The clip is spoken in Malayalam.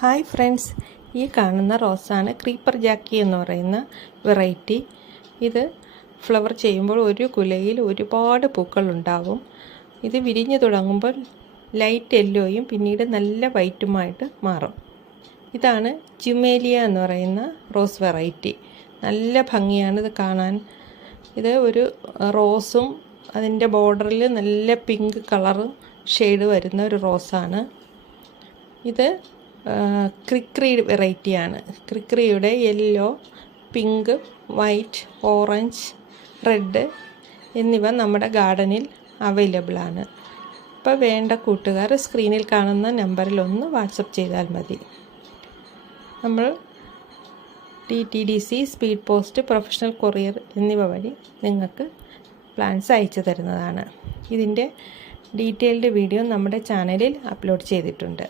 ഹായ് ഫ്രണ്ട്സ്, ഈ കാണുന്ന റോസാണ് ക്രീപ്പർ ജാക്കി എന്ന് പറയുന്ന വെറൈറ്റി. ഇത് ഫ്ലവർ ചെയ്യുമ്പോൾ ഒരു കുലയിൽ ഒരുപാട് പൂക്കളുണ്ടാവും. ഇത് വിരിഞ്ഞു തുടങ്ങുമ്പോൾ ലൈറ്റ് യെല്ലോയും പിന്നീട് നല്ല വൈറ്റുമായിട്ട് മാറും. ഇതാണ് ജിമേലിയ എന്ന് പറയുന്ന റോസ് വെറൈറ്റി. നല്ല ഭംഗിയാണ് ഇത് കാണാൻ. ഇത് ഒരു റോസും അതിൻ്റെ ബോർഡറിൽ നല്ല പിങ്ക് കളറും ഷെയ്ഡ് വരുന്ന ഒരു റോസാണ്. ഇത് ക്രിക്രി വെറൈറ്റിയാണ്. ക്രിക്രിയുടെ yellow, pink, white, orange, red എന്നിവ നമ്മുടെ ഗാർഡനിൽ അവൈലബിൾ ആണ്. ഇപ്പോൾ വേണ്ട കൂട്ടുകാർ സ്ക്രീനിൽ കാണുന്ന നമ്പറിൽ ഒന്ന് വാട്സപ്പ് ചെയ്താൽ മതി. നമ്മൾ DTDC, speed post, professional courier എന്നിവ വഴി നിങ്ങൾക്ക് പ്ലാന്റ്സ് അയച്ചു തരുന്നതാണ്. ഇതിൻ്റെ ഡീറ്റെയിൽഡ് വീഡിയോ നമ്മുടെ ചാനലിൽ അപ്ലോഡ് ചെയ്തിട്ടുണ്ട്.